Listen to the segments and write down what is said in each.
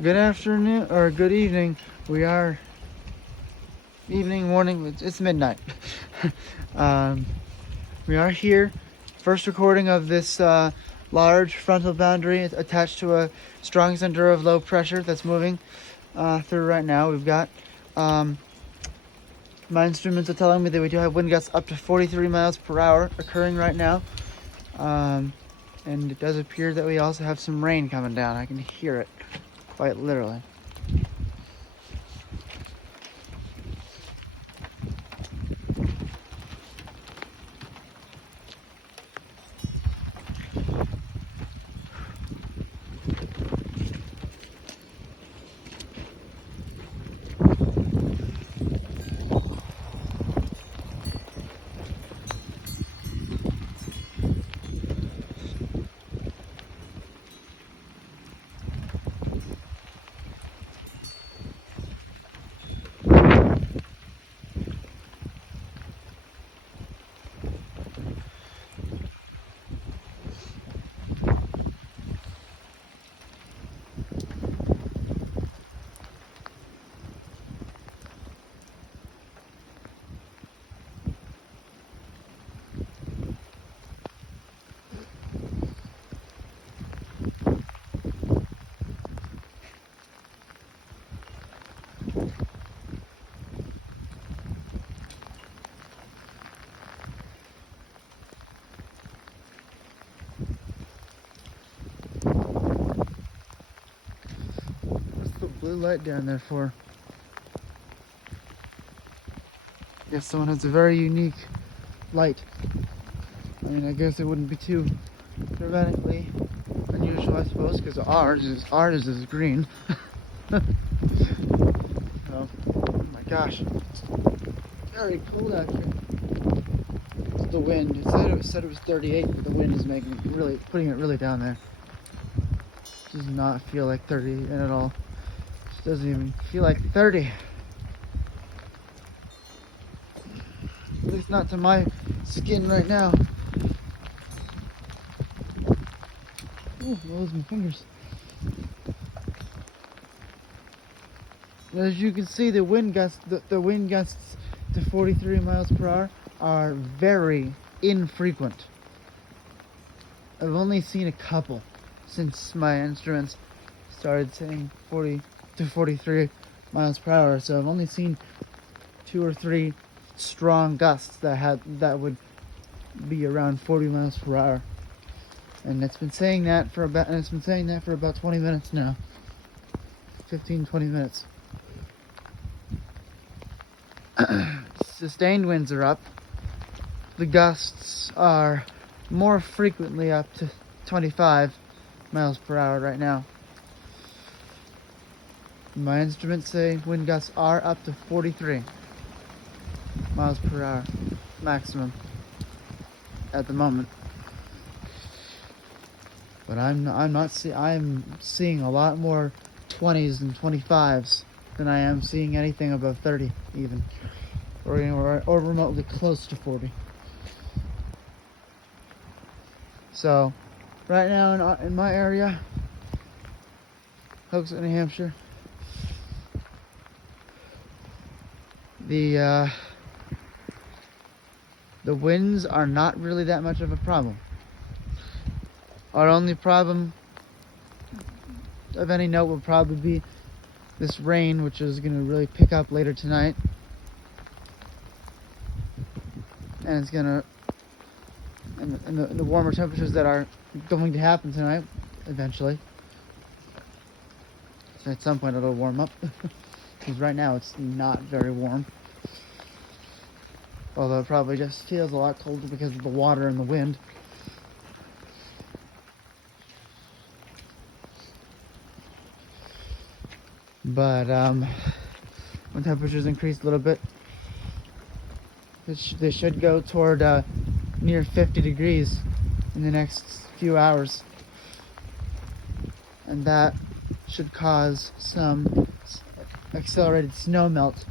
Good afternoon or good evening. We are evening, morning. It's midnight. um, we are here. First recording of this large frontal boundary attached to a strong center of low pressure that's moving through right now. We've got my instruments are telling me that we do have wind gusts up to 43 miles per hour occurring right now. And it does appear that we also have some rain coming down. I can hear it quite literally. Blue light down there for? I guess someone has a very unique light. I mean, I guess it wouldn't be too dramatically unusual, I suppose, because ours is green. So, oh my gosh, it's very cold out here. It's the wind. It said it was 38, but the wind is making it putting it really down there. It does not feel like 30 at all. It doesn't even feel like 30. At least not to my skin right now. Ooh, those are my fingers. As you can see, the wind gusts to 43 miles per hour are very infrequent. I've only seen a couple since my instruments started saying 40 to 43 miles per hour. So I've only seen 2 or 3 strong gusts that would be around 40 miles per hour. And it's been saying that for about 20 minutes now. 15-20 minutes. Sustained winds are up. The gusts are more frequently up to 25 miles per hour right now. My instruments say wind gusts are up to 43 miles per hour maximum at the moment. But I'm seeing a lot more 20s and 25s than I am seeing anything above 30 even, or remotely close to 40. So right now in my area, Hoaxett, New Hampshire, the winds are not really that much of a problem. Our only problem of any note will probably be this rain, which is going to really pick up later tonight. And it's going to, and the warmer temperatures that are going to happen tonight, eventually. So at some point it'll warm up. Because right now it's not very warm. Although it probably just feels a lot colder because of the water and the wind. But when temperatures increase a little bit, they should go toward near 50 degrees in the next few hours. And that should cause some accelerated snow melt.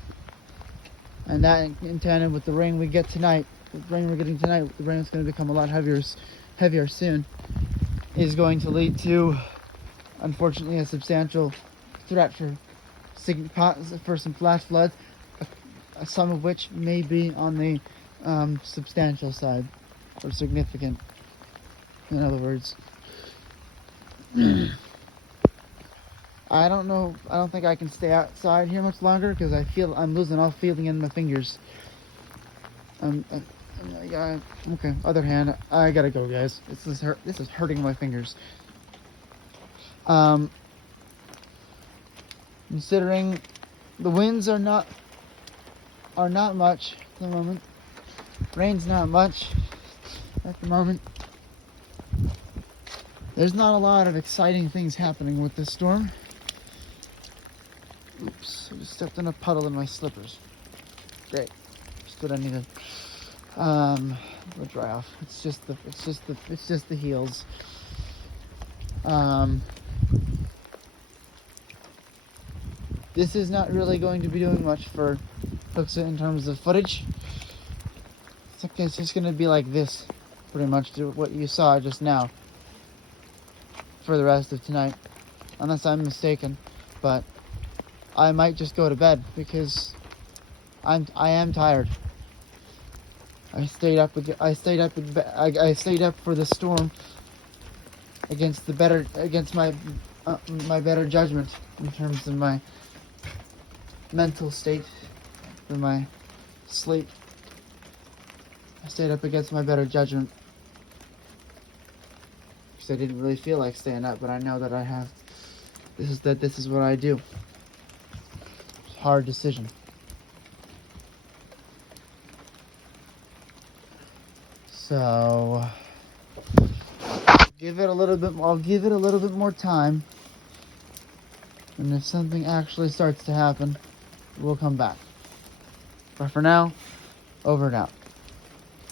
And that, in tandem with the rain we get tonight, the rain we're getting tonight, the rain is going to become a lot heavier soon, is going to lead to, unfortunately, a substantial threat for some flash floods, some of which may be on the substantial side, or significant, in other words. I don't know. I don't think I can stay outside here much longer because I'm losing all feeling in my fingers. Yeah. Okay. Other hand, I gotta go, guys. This is hurting my fingers. Considering the winds are not much at the moment. Rain's not much at the moment. There's not a lot of exciting things happening with this storm. Oops, I just stepped in a puddle in my slippers. Great. Just what I needed. It'll dry off. It's just the heels. This is not really going to be doing much for hooks in terms of footage. It's just going to be like this, pretty much, what you saw just now, for the rest of tonight, unless I'm mistaken. But I might just go to bed because I am tired. I stayed up for the storm against my better judgment in terms of my mental state for my sleep. I stayed up against my better judgment because I didn't really feel like staying up, but I know that I have. This is what I do. It's a hard decision. So I'll give it a little bit more time, and if something actually starts to happen, we'll come back. But for now, over and out.